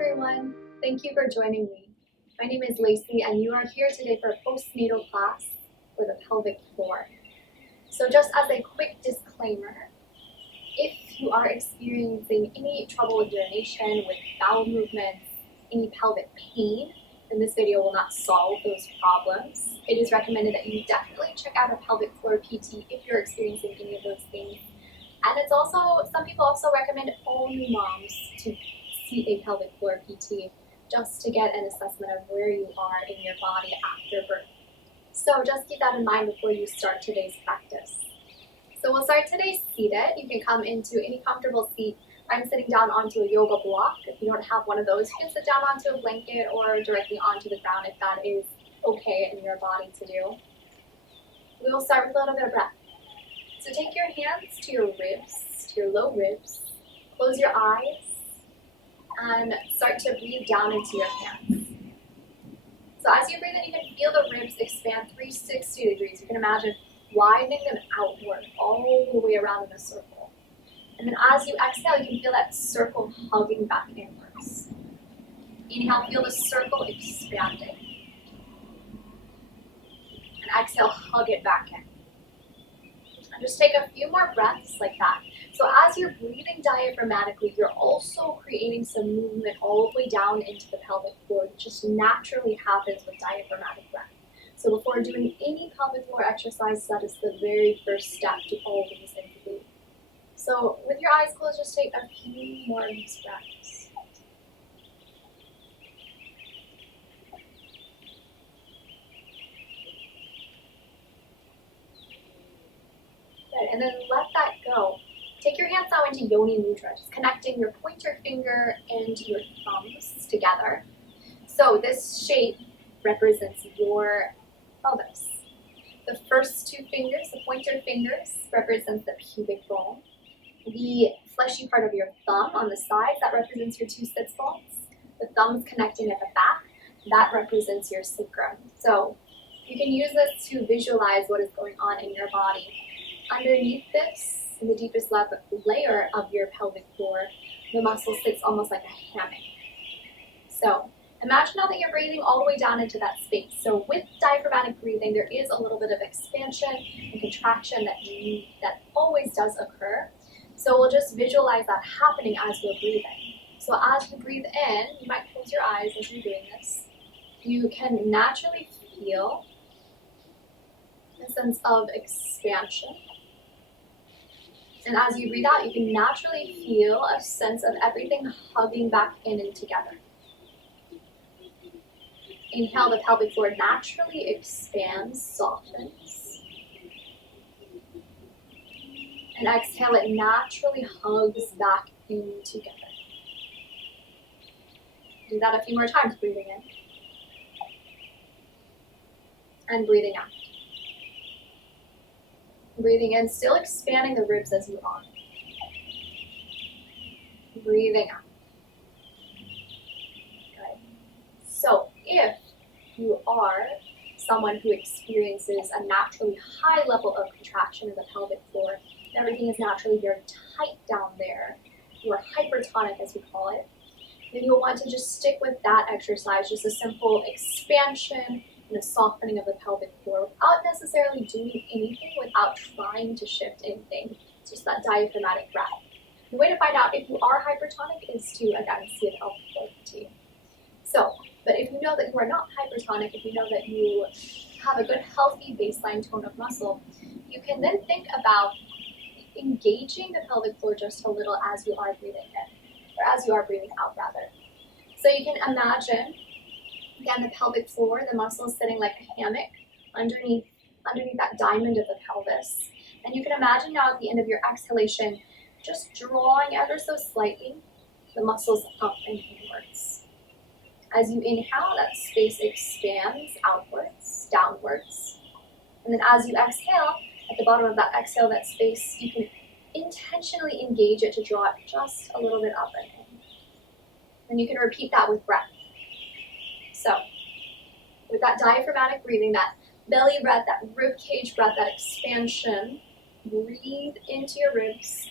everyone, thank you for joining me. My name is Lacey and you are here today for a postnatal class for the pelvic floor. So just as a quick disclaimer, if you are experiencing any trouble with urination, with bowel movements, any pelvic pain, then this video will not solve those problems. It is recommended that you definitely check out a pelvic floor PT if you're experiencing any of those things. And it's also, some people also recommend all new moms to see a pelvic floor PT just to get an assessment of where you are in your body after birth. So just keep that in mind before you start today's practice. So we'll start today seated. You can come into any comfortable seat. I'm sitting down onto a yoga block. If you don't have one of those, you can sit down onto a blanket or directly onto the ground if that is okay in your body to do. We will start with a little bit of breath. So take your hands to your ribs, to your low ribs. Close your eyes and start to breathe down into your hands. So as you breathe in, you can feel the ribs expand 360 degrees. You can imagine widening them outward all the way around in a circle. And then as you exhale, you can feel that circle hugging back inwards. Inhale, feel the circle expanding. And exhale, hug it back in. And just take a few more breaths like that. So as you're breathing diaphragmatically, you're also creating some movement all the way down into the pelvic floor that just naturally happens with diaphragmatic breath. So before doing any pelvic floor exercise, that is the very first step to always include. So with your eyes closed, just take a few more of these breaths. Good, and then let that go. Take your hands now into Yoni Mudra, just connecting your pointer finger and your thumbs together. So this shape represents your pelvis. The first two fingers, the pointer fingers, represents the pubic bone. The fleshy part of your thumb on the sides, that represents your two sits bones. The thumb's connecting at the back, that represents your sacrum. So you can use this to visualize what is going on in your body. Underneath this, in the deepest layer of your pelvic floor, the muscle sits almost like a hammock. So imagine now that you're breathing all the way down into that space. So with diaphragmatic breathing, there is a little bit of expansion and contraction that always does occur. So we'll just visualize that happening as we're breathing. So as you breathe in, you might close your eyes as you're doing this. You can naturally feel a sense of expansion. And as you breathe out, you can naturally feel a sense of everything hugging back in and together. Inhale, the pelvic floor naturally expands, softens. And exhale, it naturally hugs back in together. Do that a few more times, breathing in. And breathing out. Breathing in, still expanding the ribs as you are. Breathing out. Good. So if you are someone who experiences a naturally high level of contraction in the pelvic floor, and everything is naturally very tight down there, you are hypertonic as we call it, then you'll want to just stick with that exercise, just a simple expansion and a softening of the pelvic floor without necessarily doing anything, without trying to shift anything. It's just that diaphragmatic breath. The way to find out if you are hypertonic is to, again, see a pelvic floor PT. So, but if you know that you are not hypertonic, if you know that you have a good healthy baseline tone of muscle, you can then think about engaging the pelvic floor just a little as you are breathing in, or as you are breathing out rather. So you can imagine, again, the pelvic floor, the muscles sitting like a hammock underneath that diamond of the pelvis. And you can imagine now at the end of your exhalation, just drawing ever so slightly the muscles up and inwards. As you inhale, that space expands outwards, downwards. And then as you exhale, at the bottom of that exhale, that space, you can intentionally engage it to draw it just a little bit up and in. And you can repeat that with breath. So, with that diaphragmatic breathing, that belly breath, that rib cage breath, that expansion, breathe into your ribs,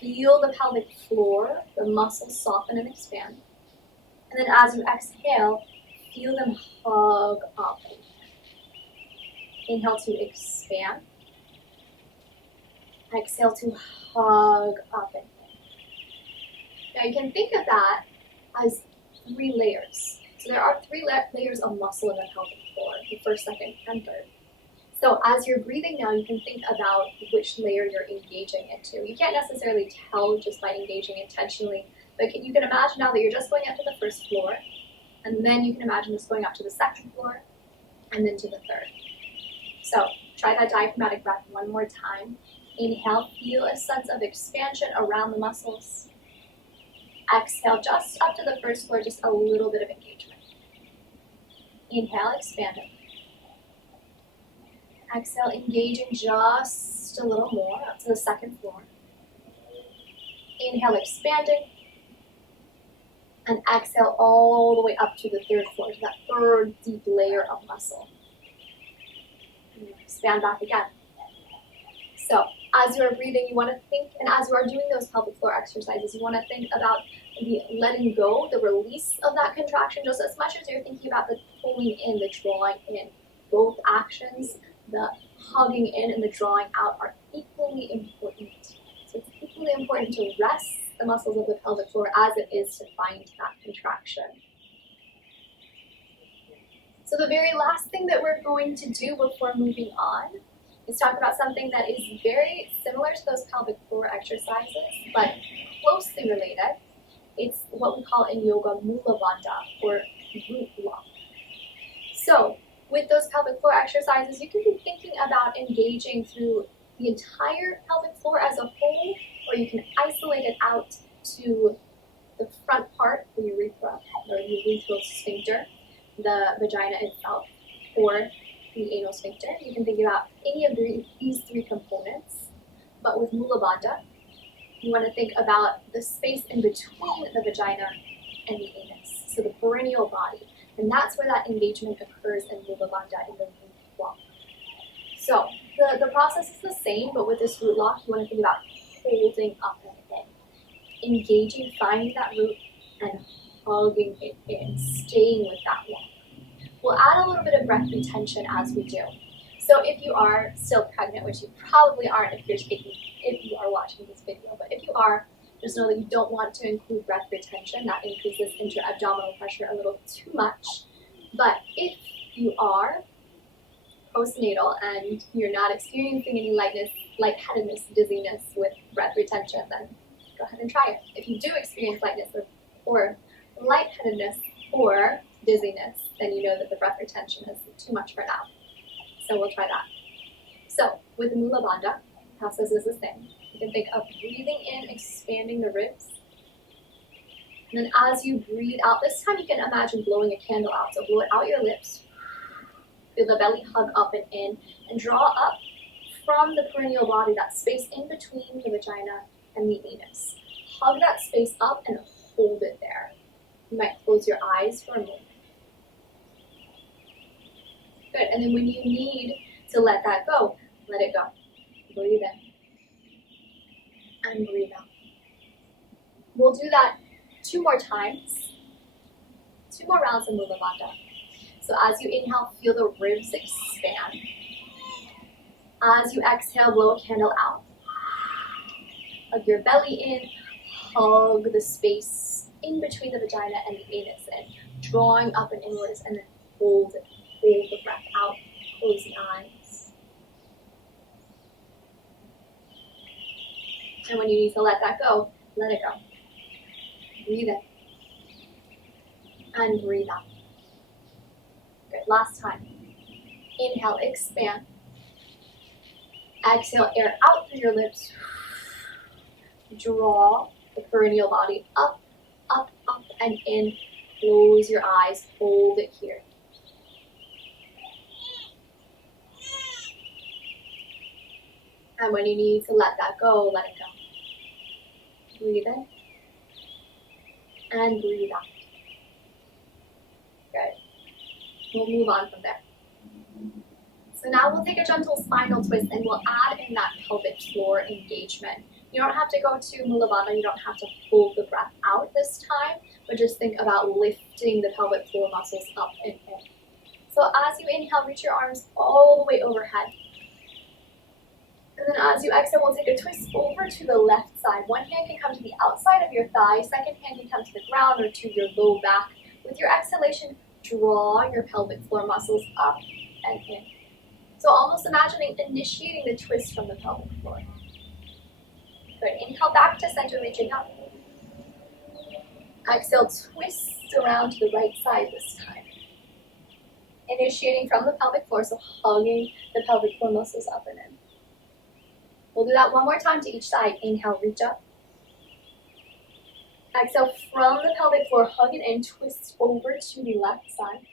feel the pelvic floor, the muscles soften and expand. And then as you exhale, feel them hug up. Inhale to expand. Exhale to hug up and in. Now you can think of that as 3 layers. So there are 3 layers of muscle in the pelvic floor, the first, second, and third. So as you're breathing now, you can think about which layer you're engaging into. You can't necessarily tell just by engaging intentionally, but you can imagine now that you're just going up to the first floor, and then you can imagine just going up to the second floor, and then to the third. So try that diaphragmatic breath one more time. Inhale, feel a sense of expansion around the muscles. Exhale, just up to the first floor, just a little bit of engagement. Inhale, expanding. Exhale, engaging just a little more up to the second floor. Inhale, expanding. And exhale all the way up to the third floor, to that third deep layer of muscle. And expand back again. So as you are breathing, you want to think, and as you are doing those pelvic floor exercises, you want to think about the letting go, the release of that contraction, just as much as you're thinking about the pulling in, the drawing in. Both actions, the hugging in and the drawing out, are equally important. So it's equally important to rest the muscles of the pelvic floor as it is to find that contraction. So the very last thing that we're going to do before moving on is talk about something that is very similar to those pelvic floor exercises, but closely related. It's what we call in yoga mula bandha, or root lock. So with those pelvic floor exercises, you can be thinking about engaging through the entire pelvic floor as a whole, or you can isolate it out to the front part, the urethra, or the urethral sphincter, the vagina itself, or the anal sphincter. You can think about any of these 3 components, but with mula bandha, you want to think about the space in between the vagina and the anus, so the perineal body. And that's where that engagement occurs in mula bandha, in the root lock. So the process is the same, but with this root lock, you want to think about holding up and in, engaging, finding that root, and hugging it in, staying with that lock. We'll add a little bit of breath retention as we do. So if you are still pregnant, which you probably aren't if you are watching this video, but if you are, just know that you don't want to include breath retention. That increases intra-abdominal pressure a little too much. But if you are postnatal and you're not experiencing any lightheadedness, dizziness with breath retention, then go ahead and try it. If you do experience or lightheadedness or dizziness, then you know that the breath retention is too much for now. So we'll try that. So with mula bandha, the process is the same. You can think of breathing in, expanding the ribs. And then as you breathe out, this time you can imagine blowing a candle out. So blow it out your lips. Feel the belly hug up and in, and draw up from the perineal body, that space in between the vagina and the anus. Hug that space up and hold it there. You might close your eyes for a moment. Good, and then when you need to let that go, let it go. Breathe in. And breathe out. We'll do that 2 more times. 2 more rounds of mula bandha. So as you inhale, feel the ribs expand. As you exhale, blow a candle out. Hug your belly in. Hug the space in between the vagina and the anus, and drawing up and inwards, and then hold it. Hold the breath out. Close the eyes. And when you need to let that go, let it go. Breathe in. And breathe out. Good. Last time. Inhale, expand. Exhale, air out through your lips. Draw the perineal body up, up, up, and in. Close your eyes. Hold it here. And when you need to let that go, let it go. Breathe in. And breathe out. Good. We'll move on from there. So now we'll take a gentle spinal twist and we'll add in that pelvic floor engagement. You don't have to go to mula bandha, you don't have to hold the breath out this time, but just think about lifting the pelvic floor muscles up and in. So as you inhale, reach your arms all the way overhead. And then as you exhale, we'll take a twist over to the left side. One hand can come to the outside of your thigh, second hand can come to the ground or to your low back. With your exhalation, draw your pelvic floor muscles up and in. So almost imagining initiating the twist from the pelvic floor. Good. Inhale back to center, reaching up. Exhale, twist around to the right side this time. Initiating from the pelvic floor, so hugging the pelvic floor muscles up and in. We'll do that one more time to each side. Inhale, reach up. Exhale from the pelvic floor, hug it in, twist over to the left side.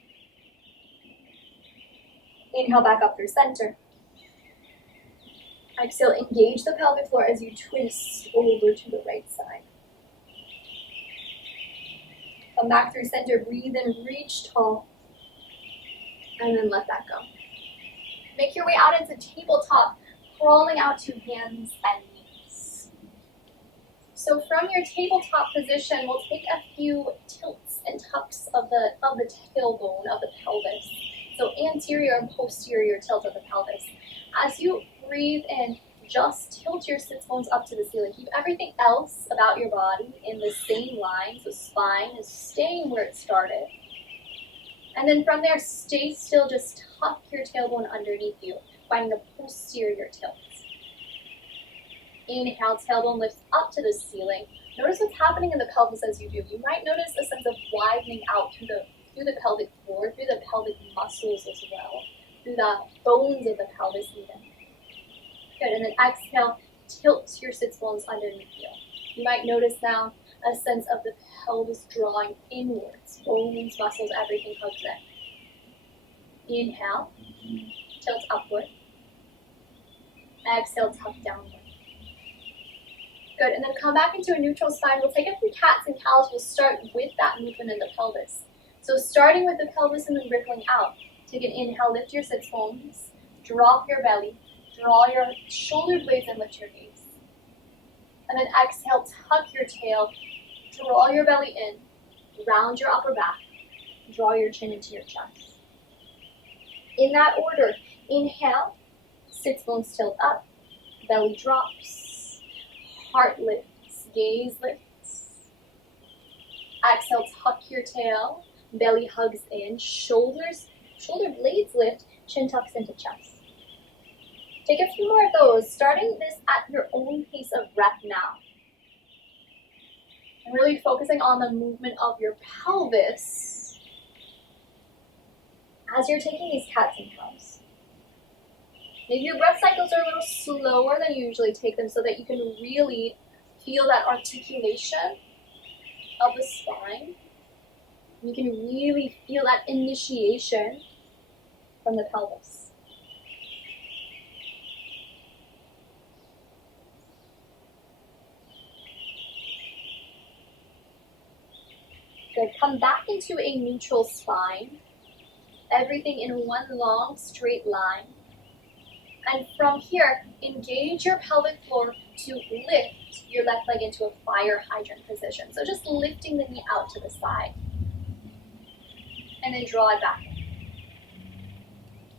Inhale back up through center. Exhale, engage the pelvic floor as you twist over to the right side. Come back through center, breathe in, reach tall, and then let that go. Make your way out into tabletop, crawling out to hands and knees. So from your tabletop position, we'll take a few tilts and tucks of the tailbone of the pelvis. So anterior and posterior tilt of the pelvis. As you breathe in, just tilt your sits bones up to the ceiling. Keep everything else about your body in the same line. So spine is staying where it started. And then from there, stay still, just tuck your tailbone underneath you, finding the posterior tilt. Inhale, tailbone lifts up to the ceiling. Notice what's happening in the pelvis as you do. You might notice a sense of widening out through the pelvic floor, through the pelvic muscles as well, through the bones of the pelvis even. Good, and then exhale, tilt your sits bones underneath you. You might notice now a sense of the pelvis drawing inwards, bones, muscles, everything hugs in. Inhale, tilt upward. Exhale, tuck downward. Good, and then come back into a neutral spine. We'll take a few cats and cows. We'll start with that movement in the pelvis. So starting with the pelvis and then rippling out. Take an inhale, lift your sits bones, drop your belly, draw your shoulder blades and lift your gaze. And then exhale, tuck your tail, draw your belly in, round your upper back, draw your chin into your chest. In that order, inhale, sits bones tilt up, belly drops, heart lifts, gaze lifts. Exhale, tuck your tail, belly hugs in, shoulder blades lift, chin tucks into chest. Take a few more of those, starting this at your own pace of breath now. And really focusing on the movement of your pelvis as you're taking these cats and cows. Maybe your breath cycles are a little slower than you usually take them so that you can really feel that articulation of the spine. You can really feel that initiation from the pelvis. Good. Come back into a neutral spine. Everything in one long straight line. And from here, engage your pelvic floor to lift your left leg into a fire hydrant position. So just lifting the knee out to the side. And then draw it back in.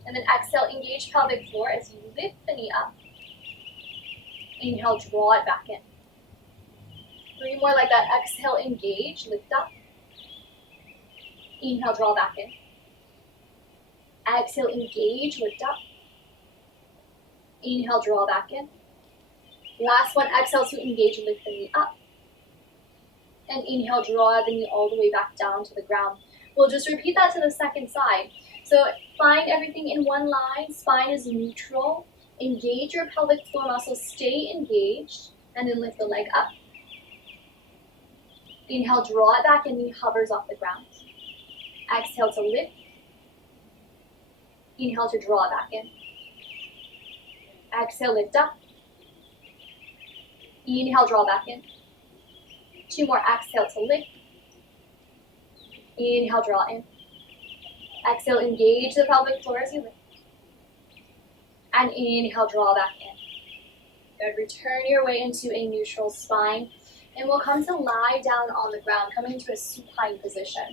And then exhale, engage pelvic floor as you lift the knee up. Inhale, draw it back in. 3 more like that. Exhale, engage, lift up. Inhale, draw back in. Exhale, engage, lift up. Inhale, draw back in. Last one, exhale to engage and lift the knee up. And inhale, draw the knee all the way back down to the ground. We'll just repeat that to the second side. So find everything in one line. Spine is neutral. Engage your pelvic floor muscles. Stay engaged. And then lift the leg up. Inhale, draw it back and knee hovers off the ground. Exhale to lift. Inhale to draw it back in. Exhale, lift up. Inhale, draw back in. 2 more, exhale to lift. Inhale, draw in. Exhale, engage the pelvic floor as you lift. And inhale, draw back in. Good, return your way into a neutral spine. And we'll come to lie down on the ground, coming into a supine position.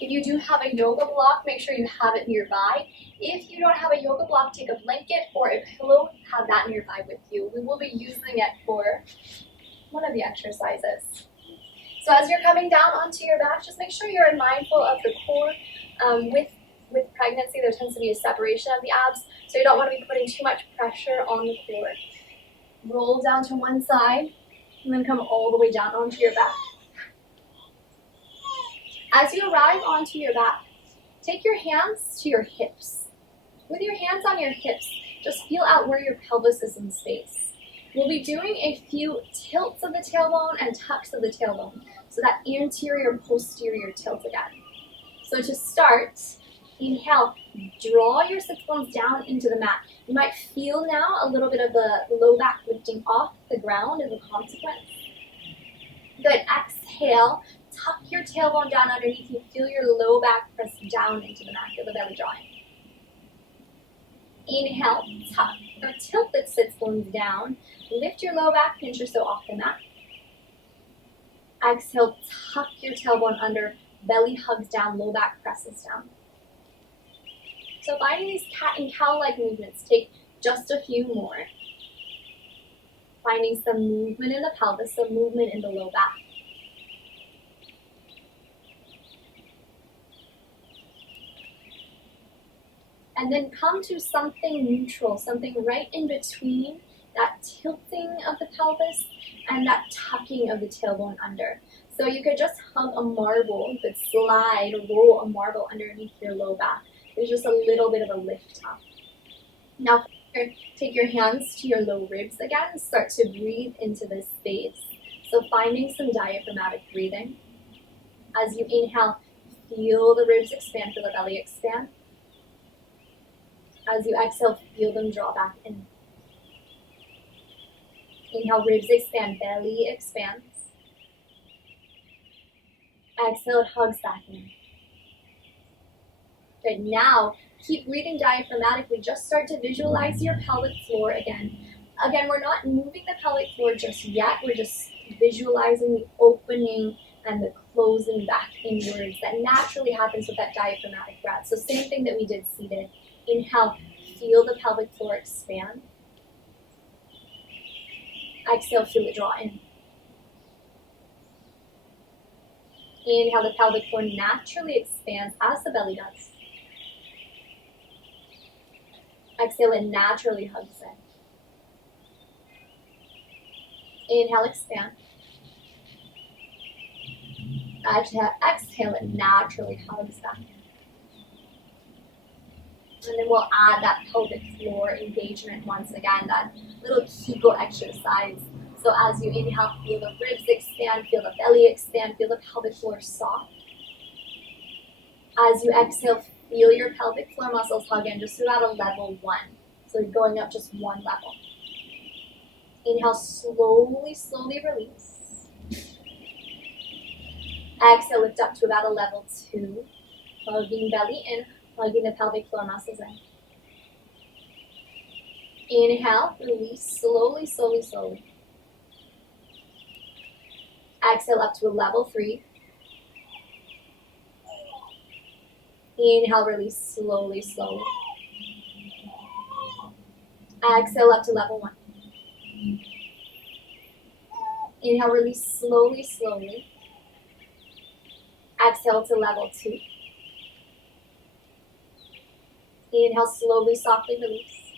If you do have a yoga block, make sure you have it nearby. If you don't have a yoga block, take a blanket or a pillow, have that nearby with you. We will be using it for one of the exercises. So as you're coming down onto your back, just make sure you're mindful of the core. With pregnancy, there tends to be a separation of the abs, so you don't want to be putting too much pressure on the core. Roll down to one side, and then come all the way down onto your back. As you arrive onto your back, take your hands to your hips. With your hands on your hips, just feel out where your pelvis is in space. We'll be doing a few tilts of the tailbone and tucks of the tailbone, so that anterior posterior tilt again. So to start, inhale, draw your sits bones down into the mat. You might feel now a little bit of the low back lifting off the ground as a consequence. Good, exhale, tuck your tailbone down underneath you. Feel your low back press down into the mat, feel the belly drawing. Inhale, tuck or tilt the sits bones down. Lift your low back, pinch or so off the mat. Exhale, tuck your tailbone under, belly hugs down, low back presses down. So finding these cat and cow-like movements, take just a few more. Finding some movement in the pelvis, some movement in the low back. And then come to something neutral, something right in between that tilting of the pelvis and that tucking of the tailbone under. So you could just hug a marble, you could slide or roll a marble underneath your low back. There's just a little bit of a lift up. Now take your hands to your low ribs again, start to breathe into this space. So finding some diaphragmatic breathing. As you inhale, feel the ribs expand, feel the belly expand. As you exhale, feel them draw back in. Inhale, ribs expand, belly expands. Exhale, it hugs back in. Good, now keep breathing diaphragmatically. Just start to visualize your pelvic floor again. Again, we're not moving the pelvic floor just yet. We're just visualizing the opening and the closing back inwards that naturally happens with that diaphragmatic breath. So same thing that we did seated. Inhale, feel the pelvic floor expand. Exhale, feel it draw in. Inhale, the pelvic floor naturally expands as the belly does. Exhale, it naturally hugs in. Inhale, expand. Exhale, it naturally hugs back in. And then we'll add that pelvic floor engagement once again, that little Kegel exercise. So as you inhale, feel the ribs expand, feel the belly expand, feel the pelvic floor soft. As you exhale, feel your pelvic floor muscles hug in just about a level 1. So you're going up just one level. Inhale, slowly, slowly release. Exhale, lift up to about a level 2. Hugging belly in, hugging the pelvic floor muscles in. Inhale, release slowly, slowly, slowly. Exhale up to a level 3. Inhale, release slowly, slowly. Exhale up to level 1. Inhale, release slowly, slowly. Exhale to level 2. Inhale, slowly, softly release.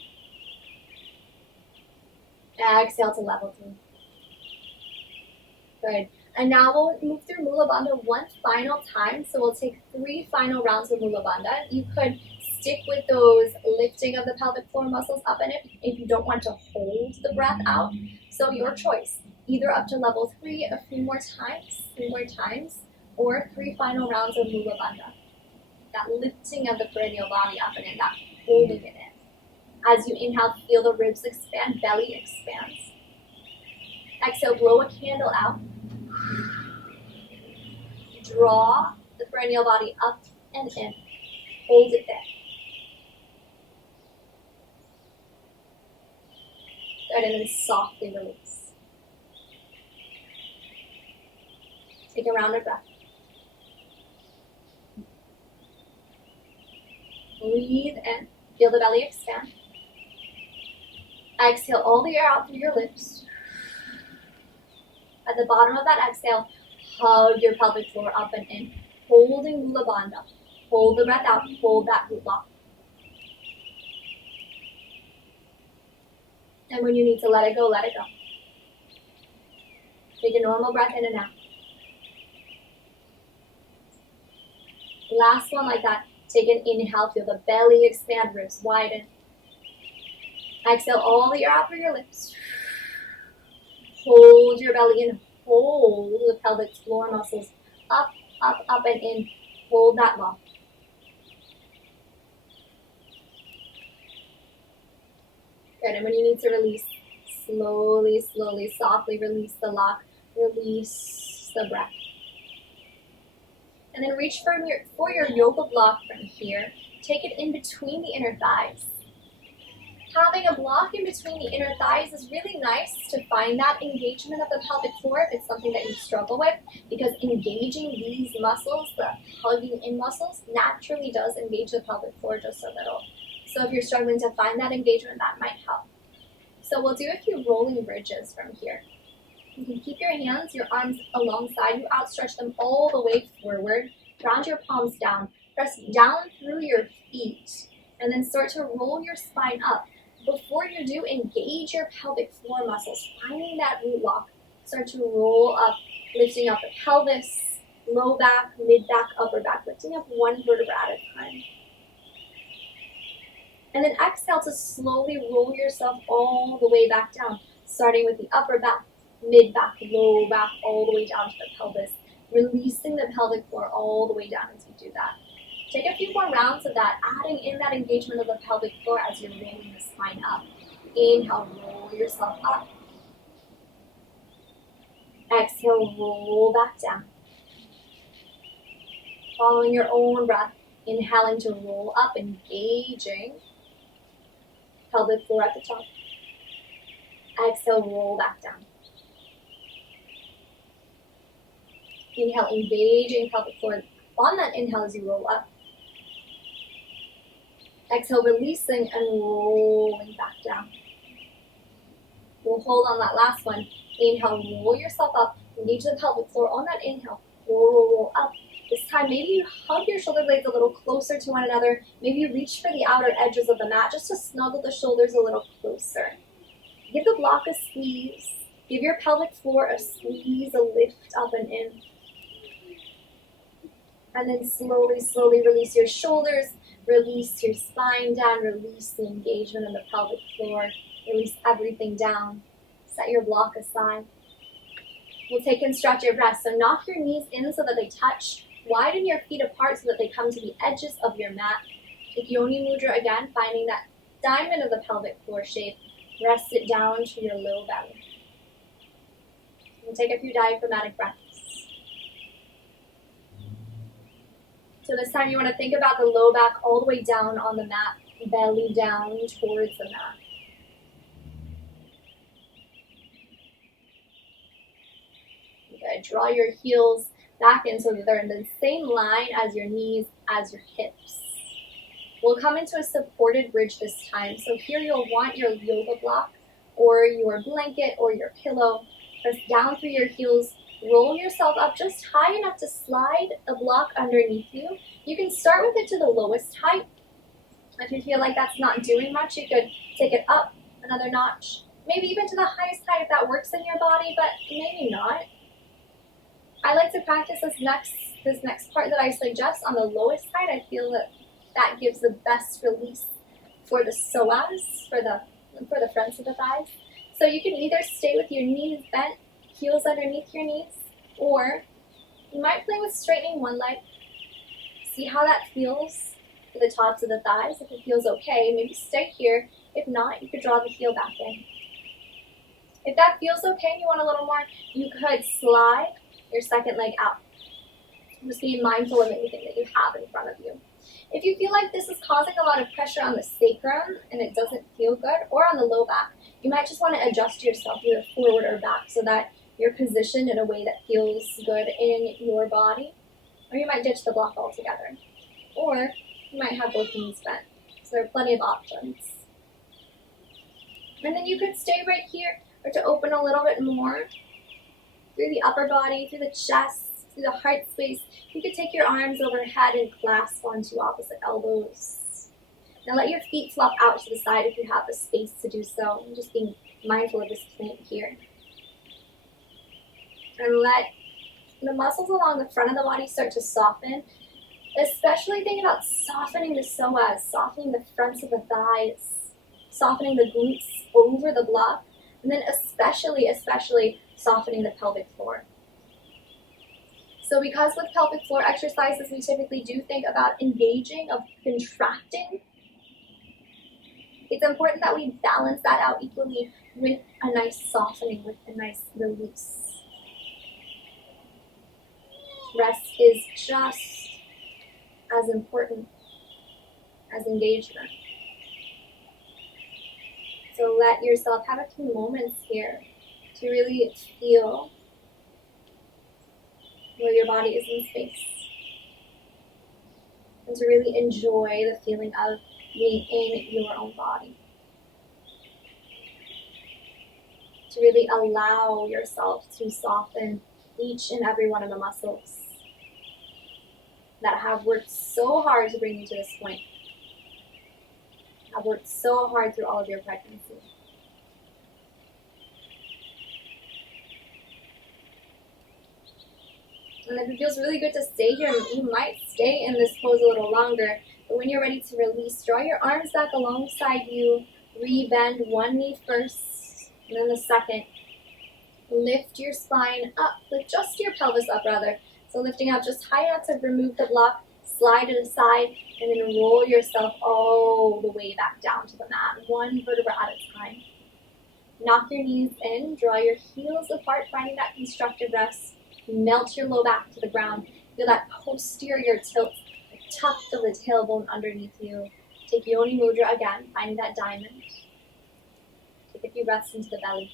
Exhale to level 3. Good. And now we'll move through Mula Bandha one final time. So we'll take 3 final rounds of Mula Bandha. You could stick with those lifting of the pelvic floor muscles up and if you don't want to hold the breath out. So your choice, either up to level 3 a few more times, or 3 final rounds of Mula Bandha. That lifting of the perennial body up and in, that holding it in. As you inhale, feel the ribs expand, belly expands. Exhale, blow a candle out. Draw the perennial body up and in. Hold it there. Good, and then softly release. Take a round of breath. Breathe in. Feel the belly expand. Exhale all the air out through your lips. At the bottom of that exhale, hug your pelvic floor up and in, holding Mula Bandha. Hold the breath out, hold that root lock. And when you need to let it go, let it go. Take a normal breath in and out. Last one like that. Take an inhale, feel the belly expand, ribs widen. Exhale all the air out through your lips. Hold your belly in, hold the pelvic floor muscles up, up, up and in. Hold that lock. Good, and when you need to release, slowly, slowly, softly release the lock, release the breath. And then reach for your yoga block from here. Take it in between the inner thighs. Having a block in between the inner thighs is really nice to find that engagement of the pelvic floor if it's something that you struggle with, because engaging these muscles, the hugging in muscles, naturally does engage the pelvic floor just a little. So if you're struggling to find that engagement, that might help. So we'll do a few rolling bridges from here. You can keep your hands, your arms alongside you, outstretch them all the way forward, ground your palms down, press down through your feet, and then start to roll your spine up. Before you do, engage your pelvic floor muscles, finding that root lock. Start to roll up, lifting up the pelvis, low back, mid back, upper back, lifting up one vertebra at a time. And then exhale to slowly roll yourself all the way back down, starting with the upper back, mid back, low back, all the way down to the pelvis, releasing the pelvic floor all the way down as you do that. Take a few more rounds of that, adding in that engagement of the pelvic floor as you're rolling the spine up. Inhale, roll yourself up. Exhale, roll back down. Following your own breath, inhaling to roll up, engaging pelvic floor at the top. Exhale, roll back down. Inhale, engaging pelvic floor on that inhale as you roll up. Exhale, releasing and rolling back down. We'll hold on that last one. Inhale, roll yourself up. Engage the pelvic floor on that inhale. Roll, roll, roll up. This time, maybe you hug your shoulder blades a little closer to one another. Maybe you reach for the outer edges of the mat just to snuggle the shoulders a little closer. Give the block a squeeze. Give your pelvic floor a squeeze, a lift up and in. And then slowly, slowly release your shoulders. Release your spine down. Release the engagement of the pelvic floor. Release everything down. Set your block aside. We'll take constructive rest. So knock your knees in so that they touch. Widen your feet apart so that they come to the edges of your mat. Take Yoni Mudra again, finding that diamond of the pelvic floor shape. Rest it down to your low belly. We'll take a few diaphragmatic breaths. So this time you want to think about the low back all the way down on the mat, belly down towards the mat. Okay, draw your heels back in so that they're in the same line as your knees, as your hips. We'll come into a supported bridge this time. So here you'll want your yoga block or your blanket or your pillow. Press down through your heels. Roll yourself up just high enough to slide a block underneath you. You can start with it to the lowest height. If you feel like that's not doing much, you could take it up another notch. Maybe even to the highest height if that works in your body, but maybe not. I like to practice this next part that I suggest on the lowest height. I feel that gives the best release for the psoas, for the fronts of the thighs. So you can either stay with your knees bent, heels underneath your knees, or you might play with straightening one leg. See how that feels to the tops of the thighs. If it feels okay, maybe stay here. If not, you could draw the heel back in. If that feels okay and you want a little more, you could slide your second leg out. Just be mindful of anything that you have in front of you. If you feel like this is causing a lot of pressure on the sacrum and it doesn't feel good, or on the low back, you might just want to adjust yourself either forward or back so that your position in a way that feels good in your body. Or you might ditch the block altogether. Or you might have both knees bent. So there are plenty of options. And then you could stay right here, or to open a little bit more through the upper body, through the chest, through the heart space. You could take your arms overhead and clasp onto opposite elbows. Now let your feet flop out to the side if you have the space to do so. And just being mindful of this point here. And let the muscles along the front of the body start to soften. Especially think about softening the psoas, softening the fronts of the thighs, softening the glutes over the block, and then especially softening the pelvic floor. So because with pelvic floor exercises, we typically do think about engaging, of contracting, it's important that we balance that out equally with a nice softening, with a nice release. Rest is just as important as engagement. So let yourself have a few moments here to really feel where your body is in space. And to really enjoy the feeling of being in your own body. To really allow yourself to soften each and every one of the muscles that have worked so hard to bring you to this point. Have worked so hard through all of your pregnancy. And if it feels really good to stay here, you might stay in this pose a little longer. But when you're ready to release, draw your arms back alongside you. Rebend one knee first, and then the second. Lift your spine up, lift just your pelvis up rather. So lifting up just high enough to remove the block, slide it aside, and then roll yourself all the way back down to the mat, one vertebra at a time. Knock your knees in, draw your heels apart, finding that constructive rest. Melt your low back to the ground. Feel that posterior tilt, the tuft of the tailbone underneath you. Take Yoni Mudra again, finding that diamond. Take a few breaths into the belly.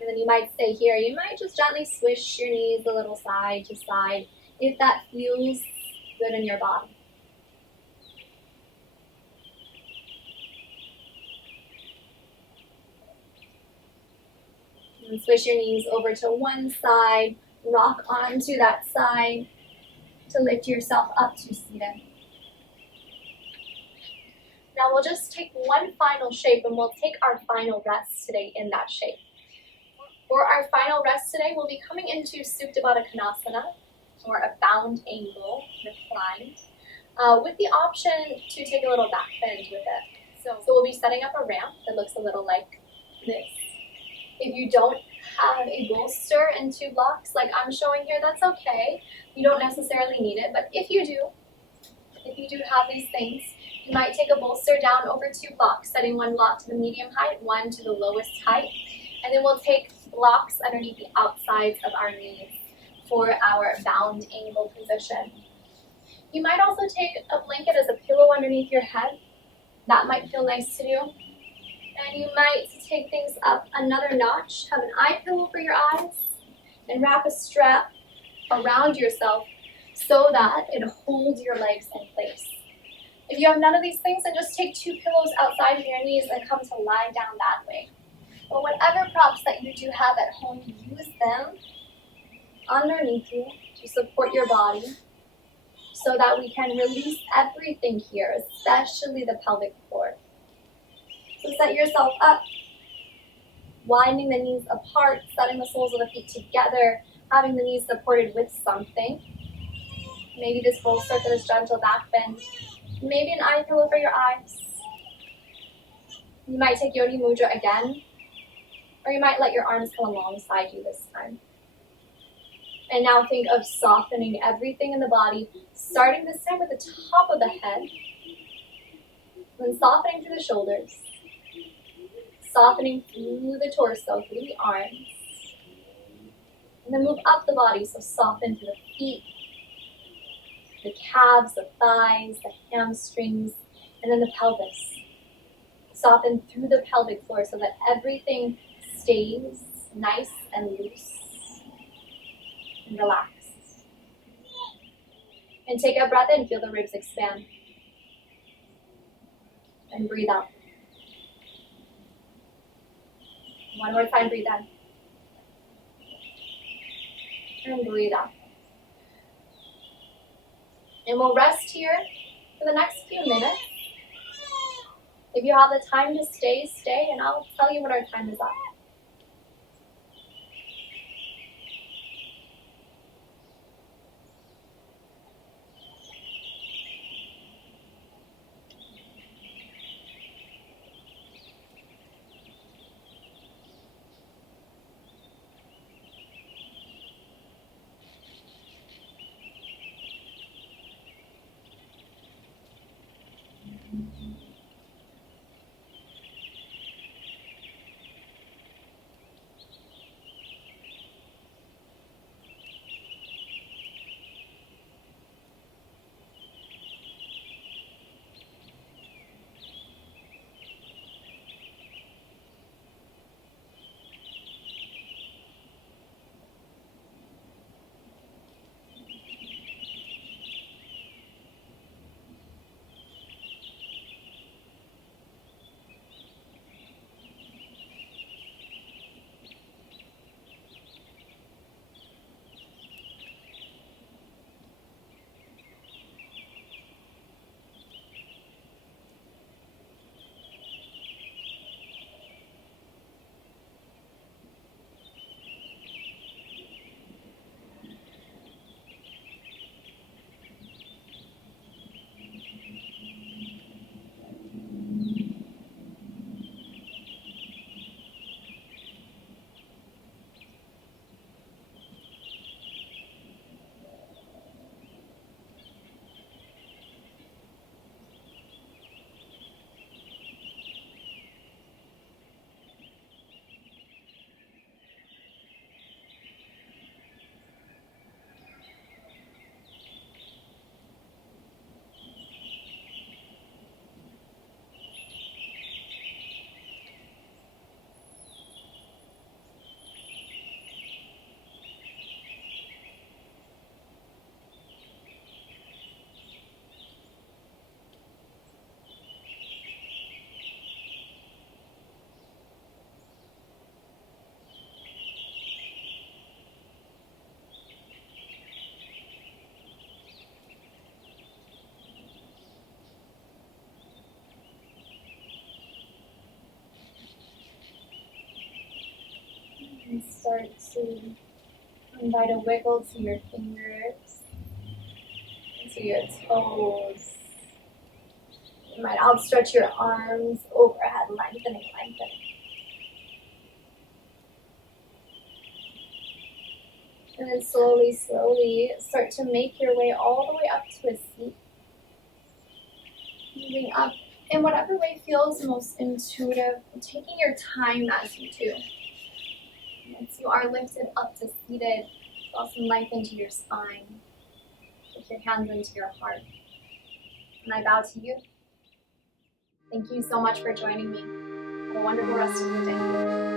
And then you might stay here. You might just gently swish your knees a little side to side if that feels good in your body. And swish your knees over to one side, rock onto that side to lift yourself up to seated. Now we'll just take one final shape and we'll take our final rest today in that shape. For our final rest today, we'll be coming into Supta Baddha Konasana, or a bound angle, reclined, with the option to take a little back bend with it. So we'll be setting up a ramp that looks a little like this. If you don't have a bolster and two blocks like I'm showing here, that's okay. You don't necessarily need it, but if you do have these things, you might take a bolster down over two blocks, setting one block to the medium height, one to the lowest height, and then we'll take blocks underneath the outsides of our knees for our bound angle position. You might also take a blanket as a pillow underneath your head. That might feel nice to do. And you might take things up another notch, have an eye pillow for your eyes, and wrap a strap around yourself so that it holds your legs in place. If you have none of these things, then just take two pillows outside of your knees and come to lie down that way. But whatever props that you do have at home, use them underneath you to support your body so that we can release everything here, especially the pelvic floor. So set yourself up, winding the knees apart, setting the soles of the feet together, having the knees supported with something. Maybe this bolster for this gentle back bend. Maybe an eye pillow for your eyes. You might take Yoni Mudra again, or you might let your arms come alongside you this time. And now think of softening everything in the body, starting this time with the top of the head, then softening through the shoulders, softening through the torso, through the arms, and then move up the body, so soften through the feet, the calves, the thighs, the hamstrings, and then the pelvis. soften through the pelvic floor so that everything stays nice and loose and relaxed. And take a breath in, feel the ribs expand. And breathe out. One more time, breathe in. And breathe out. And we'll rest here for the next few minutes. If you have the time to stay, stay, and I'll tell you when our time is up. And start to invite a wiggle to your fingers, to your toes. You might outstretch your arms overhead, lengthening. And then slowly start to make your way all the way up to a seat. Moving up in whatever way feels most intuitive, and taking your time as you do. Once you are lifted up to seated, draw some length into your spine. Take your hands into your heart. And I bow to you. Thank you so much for joining me. Have a wonderful rest of your day.